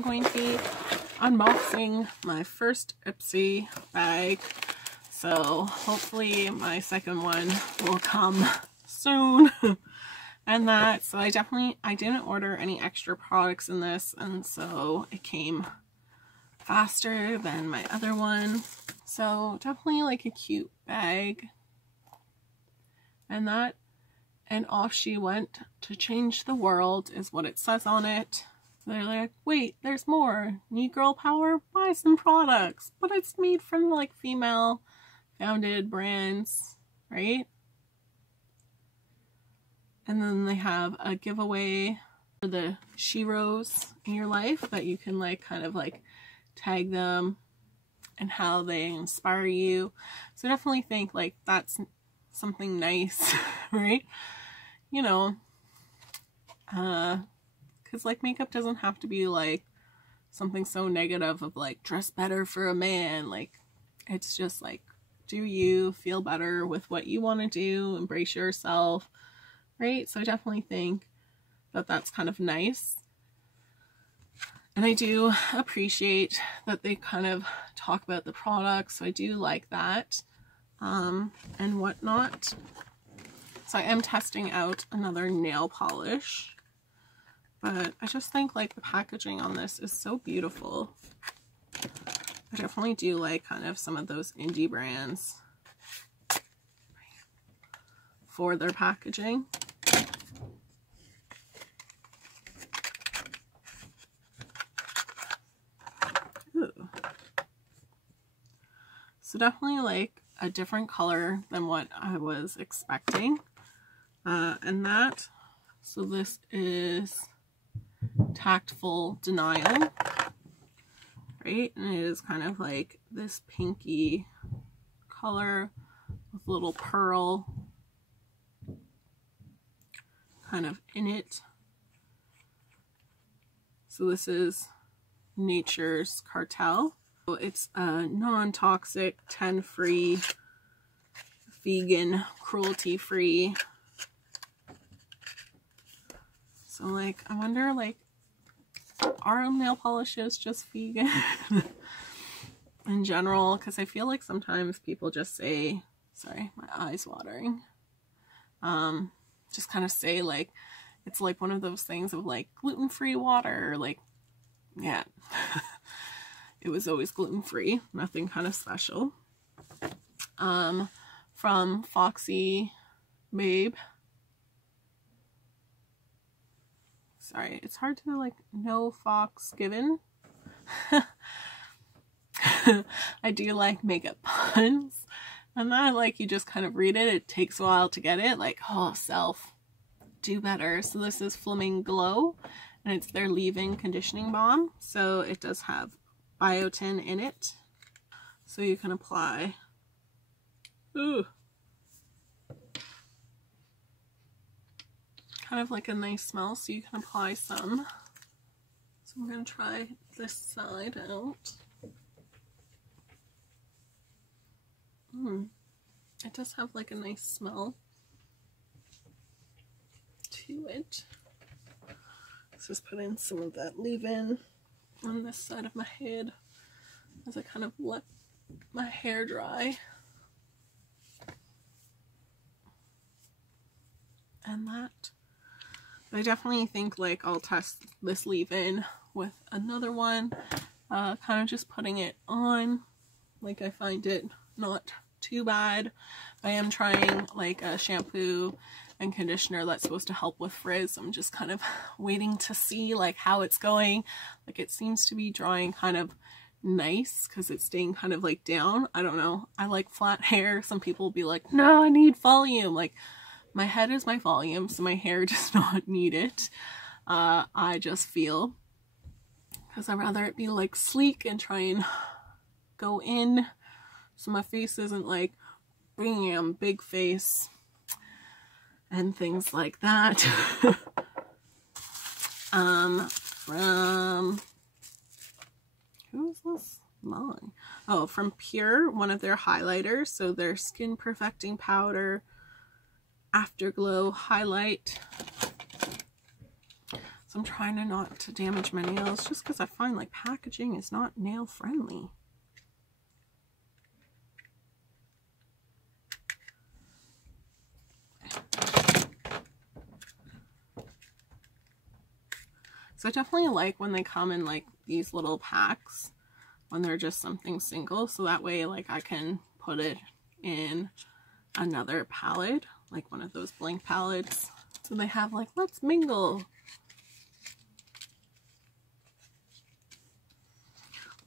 I'm going to be unboxing my first IPSY bag, so hopefully my second one will come soon. And that, so I didn't order any extra products in this, and so it came faster than my other one. So definitely like a cute bag. And that, and off she went to change the world is what it says on it. They're like, wait, there's more. Need girl power? Buy some products. But it's made from like female founded brands, right? And then they have a giveaway for the sheroes in your life that you can like kind of like tag them and how they inspire you. So I definitely think like that's something nice, right? You know, because like makeup doesn't have to be like something so negative of like dress better for a man. Like it's just like, do you feel better with what you want to do, embrace yourself, right? So I definitely think that that's kind of nice. And I do appreciate that they kind of talk about the products, so I do like that, and whatnot. So I am testing out another nail polish, but I just think like the packaging on this is so beautiful. I definitely do like kind of some of those indie brands for their packaging. So definitely like a different color than what I was expecting. And that, so this is Tactful Denial, right? And it is kind of like this pinky color with a little pearl kind of in it. So this is Nature's Cartel. It's a non-toxic, 10-free, vegan, cruelty-free. So like, I wonder like, are nail polishes just vegan in general? Because I feel like sometimes people just say, sorry, my eye's watering, just kind of say like, it's like one of those things of like gluten-free water, like, yeah. It was always gluten-free, nothing kind of special. From Foxy Babe. Sorry, it's hard to like know Fox Given. I do like makeup puns. And then like you just kind of read it. It takes a while to get it. Like, oh, self, do better. So this is Flaming Glow, and it's their leave-in conditioning balm. So it does have biotin in it, so you can apply. Ooh, kind of like a nice smell, so you can apply some. So I'm going to try this side out. It does have like a nice smell to it. Let's just put in some of that leave-in on this side of my head as I kind of let my hair dry. And that. But I definitely think like I'll test this leave-in with another one, kind of just putting it on. Like I find it not too bad. I am trying like a shampoo and conditioner that's supposed to help with frizz. I'm just kind of waiting to see like how it's going. Like it seems to be drying kind of nice because it's staying kind of like down. I don't know. I like flat hair. Some people will be like, no, I need volume. Like my head is my volume, so my hair does not need it. I just feel, because I'd rather it be like sleek and try and go in so my face isn't like bam, big face and things like that. From, who is this? Long. Oh, from Pure, one of their highlighters. So their Skin Perfecting Powder Afterglow Highlight. So I'm trying to not to damage my nails just because I find like packaging is not nail friendly. So I definitely like when they come in like these little packs when they're just something single. So that way like I can put it in another palette, like one of those blank palettes. So they have like, let's mingle.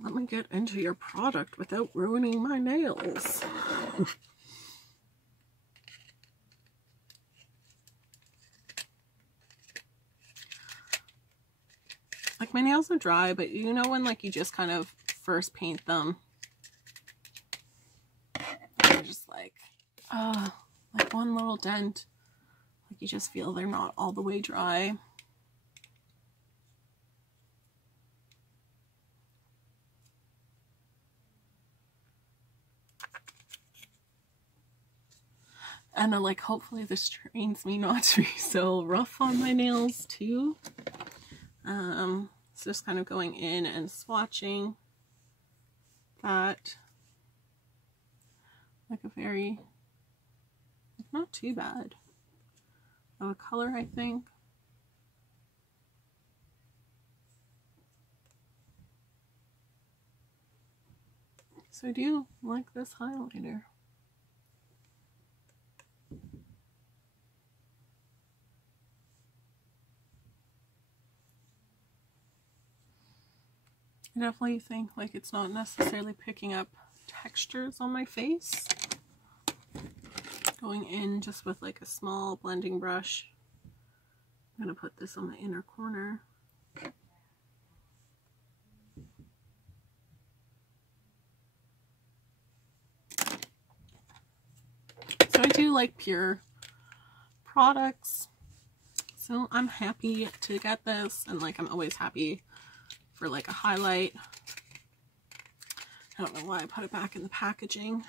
Let me get into your product without ruining my nails. Like my nails are dry, but you know when like you just kind of first paint them, they're just like one little dent. Like you just feel they're not all the way dry. And like hopefully this trains me not to be so rough on my nails too. So just kind of going in and swatching that. Like a very, not too bad of a color, I think. So I do like this highlighter. I definitely think like it's not necessarily picking up textures on my face. Going in just with like a small blending brush. I'm going to put this on my inner corner. So I do like pure products. So I'm happy to get this, and like I'm always happy for like a highlight. I don't know why I put it back in the packaging.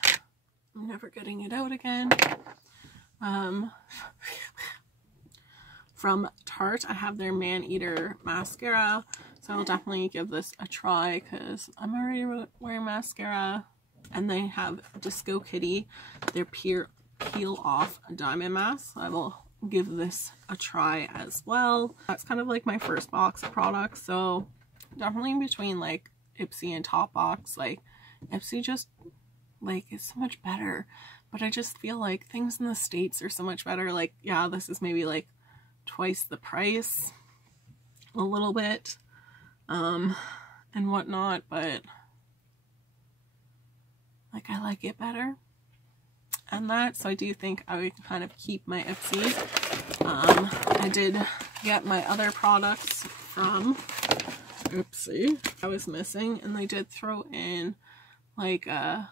I'm never getting it out again. From Tarte, I have their Man Eater mascara, so I'll definitely give this a try because I'm already wearing mascara. And they have Disco Kitty, their Peel Off Diamond Mask. I will give this a try as well. That's kind of like my first box of products, so definitely in between like IPSY and Top Box. Like IPSY just like is so much better, but I just feel like things in the States are so much better. Like yeah, this is maybe like twice the price a little bit and whatnot, but like I like it better and that, so I do think I would kind of keep my IPSY. I did get my other products from IPSY I was missing, and they did throw in like a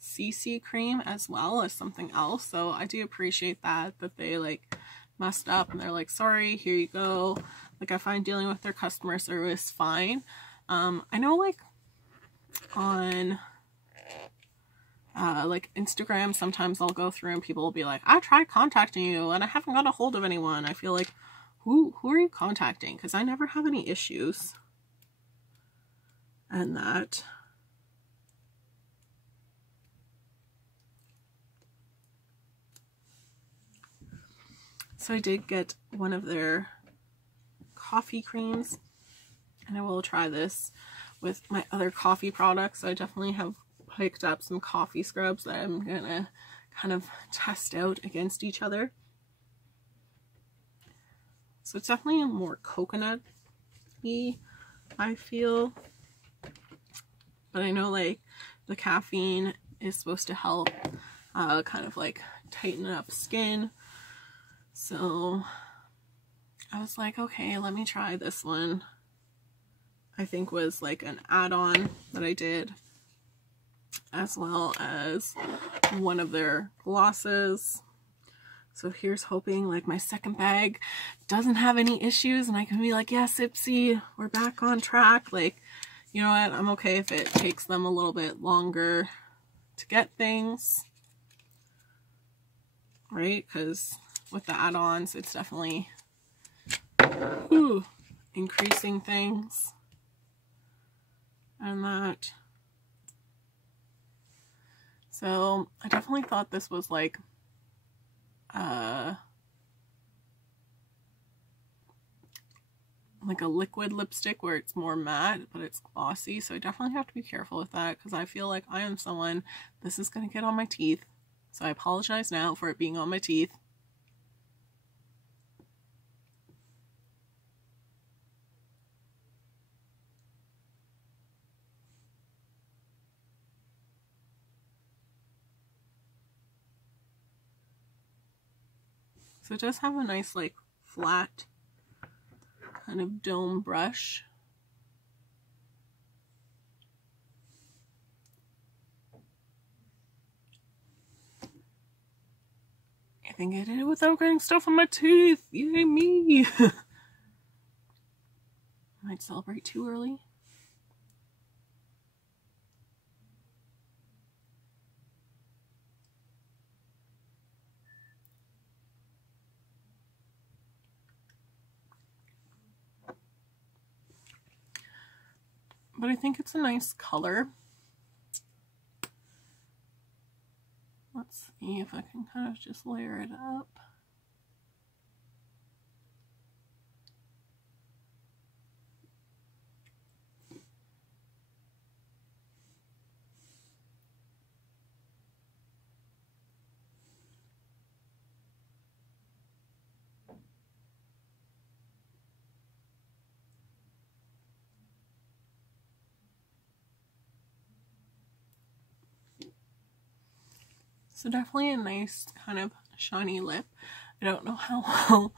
CC cream as well as something else, so I do appreciate that they like messed up and they're like, sorry, here you go. Like I find dealing with their customer service fine. I know like on like Instagram, sometimes I'll go through and people will be like, I tried contacting you and I haven't got a hold of anyone. I feel like, who are you contacting? Because I never have any issues. And that. So I did get one of their coffee creams, and I will try this with my other coffee products. So I definitely have picked up some coffee scrubs that I'm gonna kind of test out against each other. So it's definitely a more coconut-y, I feel. But I know like the caffeine is supposed to help kind of like tighten up skin. So I was like, okay, let me try this one. I think was like an add-on that I did, as well as one of their glosses. So here's hoping like my second bag doesn't have any issues and I can be like, yes, IPSY, we're back on track. Like, you know what, I'm okay if it takes them a little bit longer to get things, right? Because with the add-ons, it's definitely Ooh, increasing things. And that. So I definitely thought this was like a liquid lipstick where it's more matte, but it's glossy. So I definitely have to be careful with that because I feel like I am someone, this is going to get on my teeth. So I apologize now for it being on my teeth. So it does have a nice like flat kind of dome brush. I think I did it without getting stuff on my teeth. Yay me! Might celebrate too early. But I think it's a nice color. Let's see if I can kind of just layer it up. So definitely a nice kind of shiny lip. I don't know how well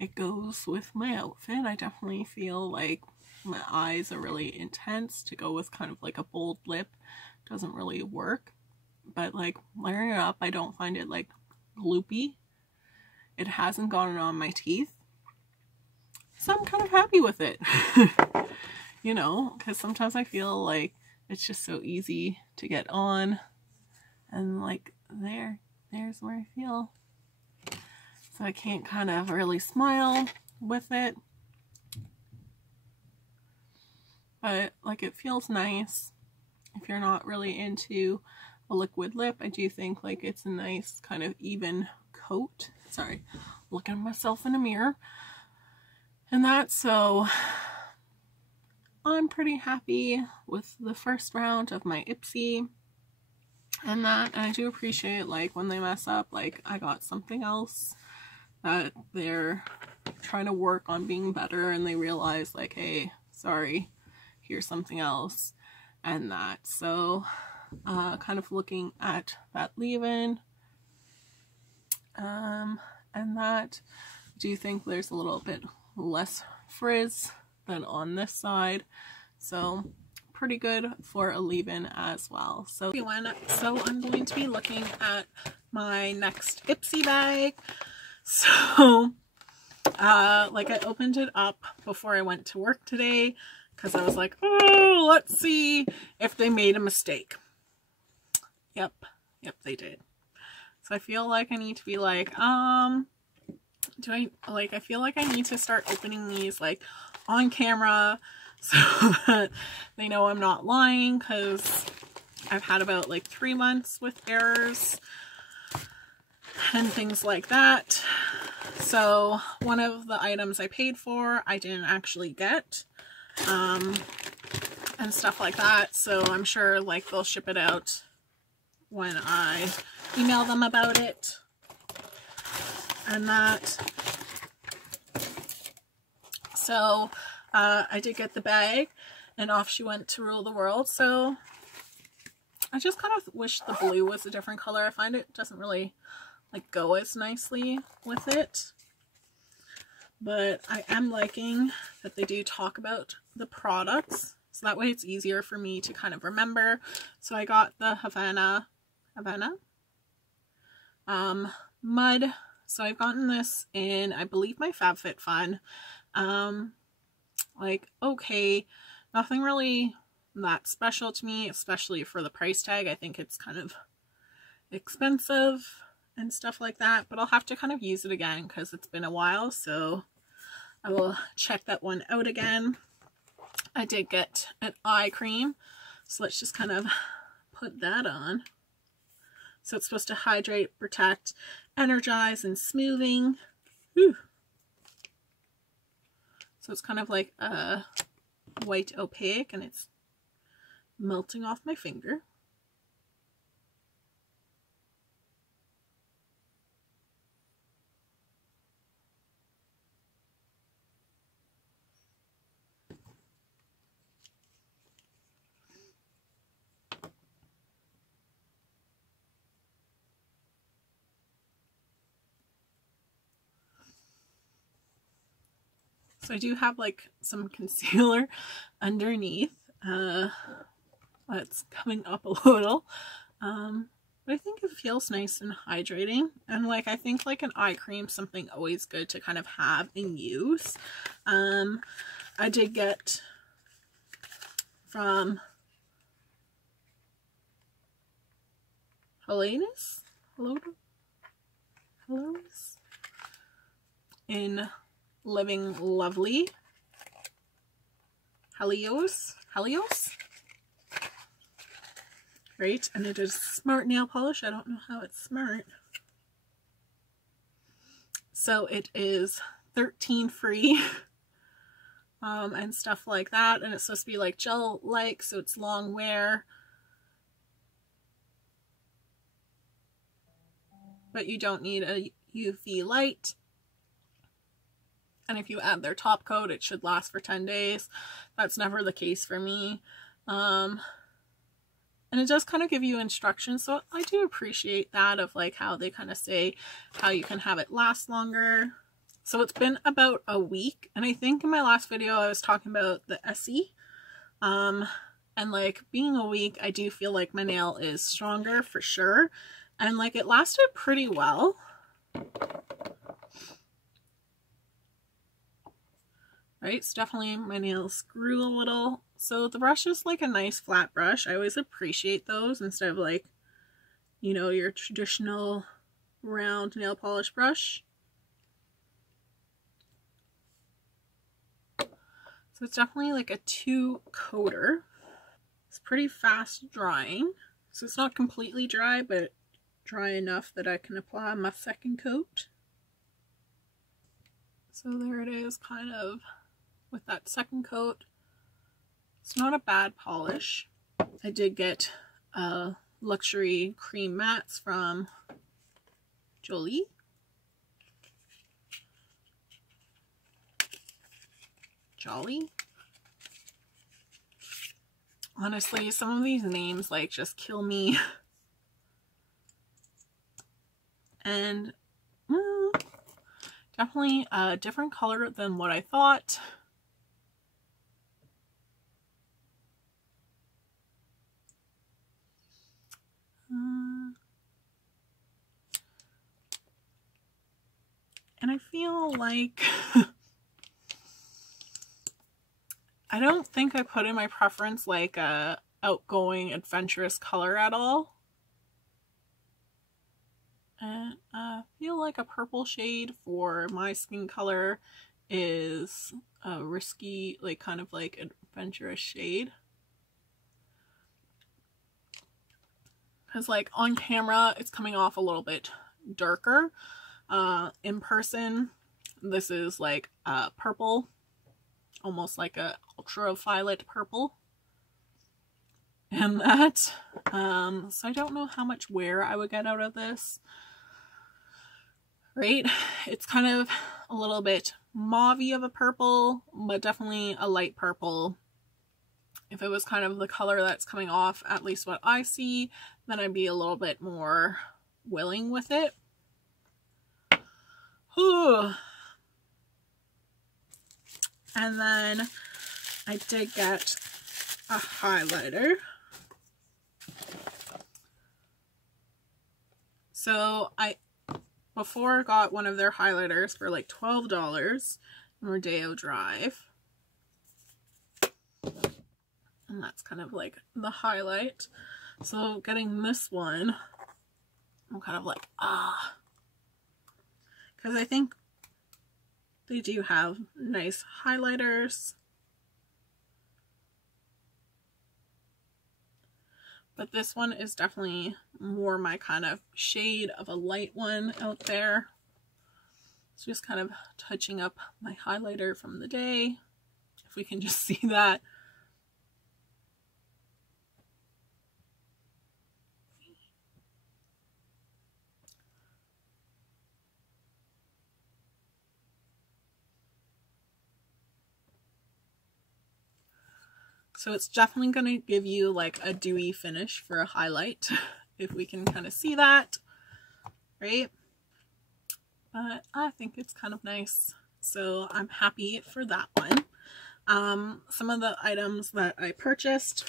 it goes with my outfit. I definitely feel like my eyes are really intense. To go with kind of like a bold lip doesn't really work. But like layering it up, I don't find it like gloopy. It hasn't gotten on my teeth. So I'm kind of happy with it. You know, because sometimes I feel like it's just so easy to get on. And like there's where I feel. So I can't kind of really smile with it. But like it feels nice. If you're not really into a liquid lip, I do think like it's a nice kind of even coat. Sorry, looking at myself in a mirror. And that, so I'm pretty happy with the first round of my IPSY. And that, and I do appreciate like when they mess up, like I got something else that they're trying to work on being better and they realize like, hey, sorry, here's something else. And that, so kind of looking at that leave-in, and that, I do think there's a little bit less frizz than on this side, so pretty good for a leave-in as well. So I'm going to be looking at my next IPSY bag. So like I opened it up before I went to work today because I was like, oh, let's see if they made a mistake. Yep, they did. So I feel like I need to be like, I feel like I need to start opening these like on camera so that they know I'm not lying, because I've had about like 3 months with errors and things like that. So one of the items I paid for, I didn't actually get, and stuff like that. So I'm sure like they'll ship it out when I email them about it. And that, so I did get the bag and off she went to rule the world. So I just kind of wish the blue was a different color. I find it doesn't really like go as nicely with it, but I am liking that they do talk about the products, so that way it's easier for me to kind of remember. So I got the Havana mud. So I've gotten this in, I believe, my FabFitFun. Like, okay, nothing really that special to me, especially for the price tag. I think it's kind of expensive and stuff like that, but I'll have to kind of use it again because it's been a while. So I will check that one out again. I did get an eye cream, so let's just kind of put that on. So it's supposed to hydrate, protect, energize, and smoothing. Whew. So it's kind of like a white opaque, and it's melting off my finger. So I do have like some concealer underneath. That's coming up a little. But I think it feels nice and hydrating. And like, I think like an eye cream, something always good to kind of have and use. I did get from Helena's in Living Lovely. Helios. Right, and it is smart nail polish. I don't know how it's smart. So it is 13 free and stuff like that. And it's supposed to be like gel-like, so it's long wear. But you don't need a UV light. And if you add their top coat, it should last for 10 days. That's never the case for me. And it does kind of give you instructions, so I do appreciate that, of like how they kind of say how you can have it last longer. So it's been about a week, and I think in my last video I was talking about the IPSY. And like, being a week, I do feel like my nail is stronger for sure. And like, it lasted pretty well. Right, so definitely my nails grew a little. So the brush is like a nice flat brush. I always appreciate those instead of like, you know, your traditional round nail polish brush. So it's definitely like a 2-coater. It's pretty fast drying. So it's not completely dry, but dry enough that I can apply my second coat. So there it is, kind of with that second coat. It's not a bad polish. I did get luxury cream mattes from Jolly. Jolly. Honestly, some of these names like just kill me. And definitely a different color than what I thought. And I feel like I don't think I put in my preference like a outgoing, adventurous color at all. And I feel like a purple shade for my skin color is a risky, like kind of like adventurous shade. Because like on camera, it's coming off a little bit darker. In person, this is like purple, almost like a ultraviolet purple. And that, so I don't know how much wear I would get out of this. Right? It's kind of a little bit mauve-y of a purple, but definitely a light purple. If it was kind of the color that's coming off, at least what I see, then I'd be a little bit more willing with it. And then I did get a highlighter. So I before got one of their highlighters for like $12 in Rodeo Drive. And that's kind of like the highlight. So getting this one, I'm kind of like, because I think They do have nice highlighters. But this one is definitely more my kind of shade of a light one out there. It's just kind of touching up my highlighter from the day, if we can just see that. So it's definitely going to give you like a dewy finish for a highlight, if we can kind of see that, right? But I think it's kind of nice, so I'm happy for that one. Some of the items that I purchased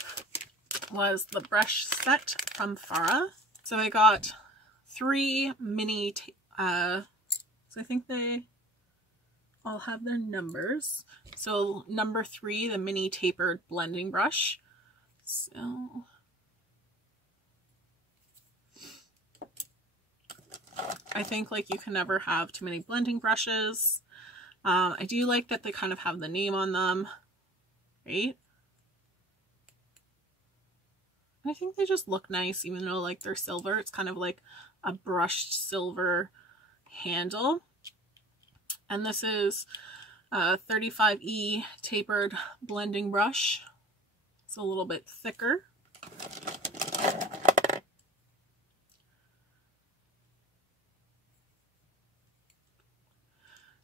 was the brush set from Farah. So I got 3 mini, so I think they all have their numbers. So number 3, the mini tapered blending brush. So I think like you can never have too many blending brushes. I do like that they kind of have the name on them, right? I think they just look nice, even though like they're silver. It's kind of like a brushed silver handle. And this is a 35E tapered blending brush. It's a little bit thicker.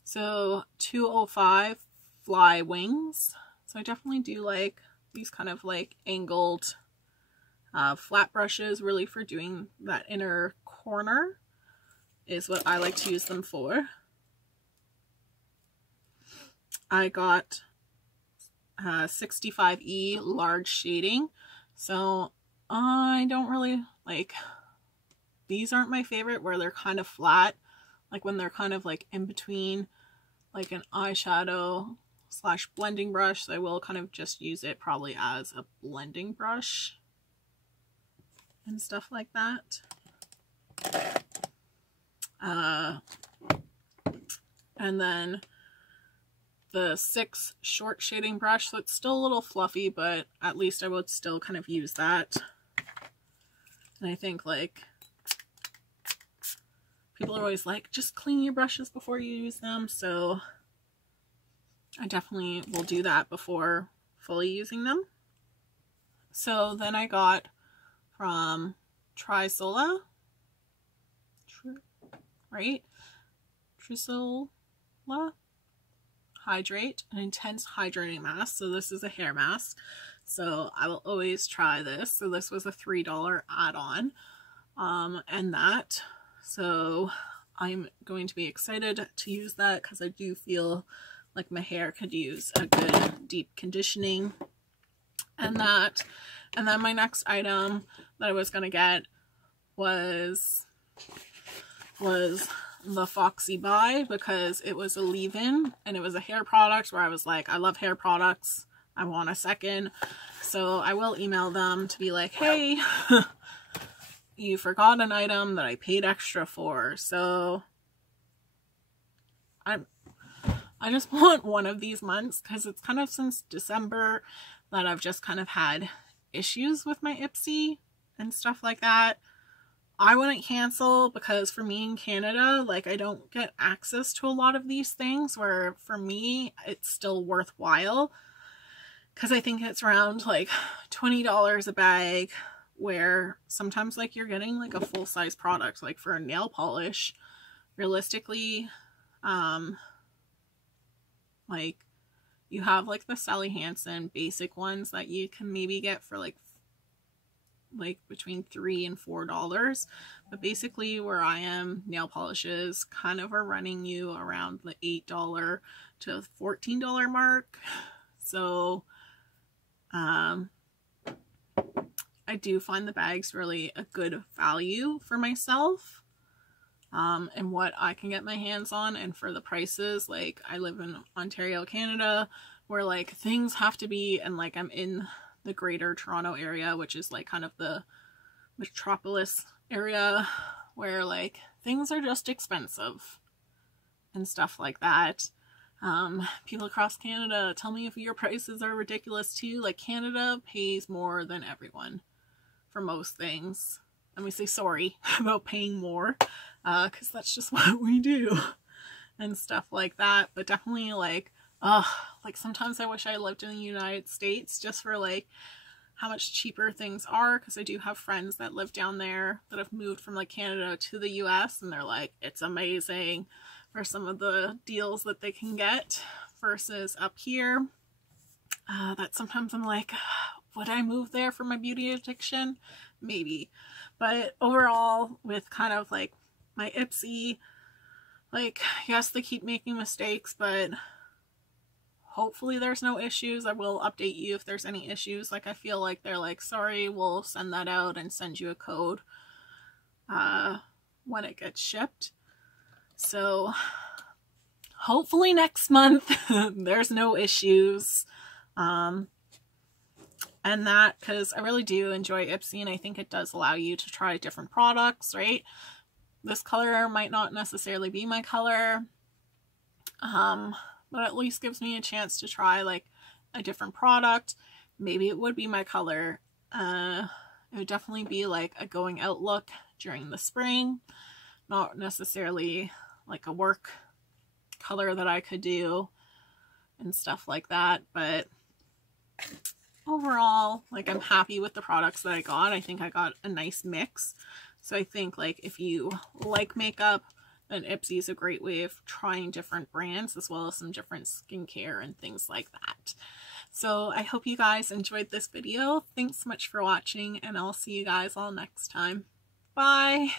So 205 fly wings. So I definitely do like these kind of like angled flat brushes, really for doing that inner corner is what I like to use them for. I got 65E large shading. So I don't really like, these aren't my favorite where they're kind of flat, like when they're kind of like in between like an eyeshadow slash blending brush. So I will kind of just use it probably as a blending brush and stuff like that. And then the 6 short shading brush, so it's still a little fluffy, but at least I would still kind of use that. And I think like people are always like, just clean your brushes before you use them, so I definitely will do that before fully using them. So then I got from Trisola, right? Trisola Hydrate, an intense hydrating mask. So this is a hair mask, so I will always try this. So this was a $3 add-on, and that, so I'm going to be excited to use that because I do feel like my hair could use a good deep conditioning. And that, and then my next item that I was gonna get was the Foxy Buy, because it was a leave-in and it was a hair product where I was like, I love hair products, I want a second. So I will email them to be like, hey, you forgot an item that I paid extra for. So I just want one of these months, because it's kind of since December that I've just kind of had issues with my IPSY and stuff like that. I wouldn't cancel, because for me in Canada, like, I don't get access to a lot of these things, where for me it's still worthwhile, because I think it's around like $20 a bag, where sometimes like you're getting like a full-size product. Like for a nail polish, realistically, like you have like the Sally Hansen basic ones that you can maybe get for like between $3 and $4, but basically where I am, nail polishes kind of are running you around the $8 to $14 mark. So I do find the bags really a good value for myself, and what I can get my hands on, and for the prices. Like, I live in Ontario, Canada, where like things have to be, and like I'm in the greater Toronto area, which is like kind of the metropolis area, where like things are just expensive and stuff like that. People across Canada, tell me if your prices are ridiculous too. Like, Canada pays more than everyone for most things. And we say sorry about paying more, because that's just what we do and stuff like that. But definitely, like sometimes I wish I lived in the United States just for like how much cheaper things are, because I do have friends that live down there that have moved from like Canada to the US, and they're like, it's amazing for some of the deals that they can get versus up here. That sometimes I'm like, would I move there for my beauty addiction? Maybe. But overall, with kind of like my IPSY, like, yes, they keep making mistakes, but hopefully there's no issues. I will update you if there's any issues. Like, I feel like they're like, sorry, we'll send that out and send you a code when it gets shipped. So hopefully next month there's no issues. And that, because I really do enjoy IPSY, and I think it does allow you to try different products, right? This color might not necessarily be my color, but at least gives me a chance to try like a different product. Maybe it would be my color. It would definitely be like a going out look during the spring, not necessarily like a work color that I could do and stuff like that. But overall, like, I'm happy with the products that I got. I think I got a nice mix. So I think, like, if you like makeup, then IPSY is a great way of trying different brands as well as some different skincare and things like that. So I hope you guys enjoyed this video. Thanks so much for watching, and I'll see you guys all next time. Bye!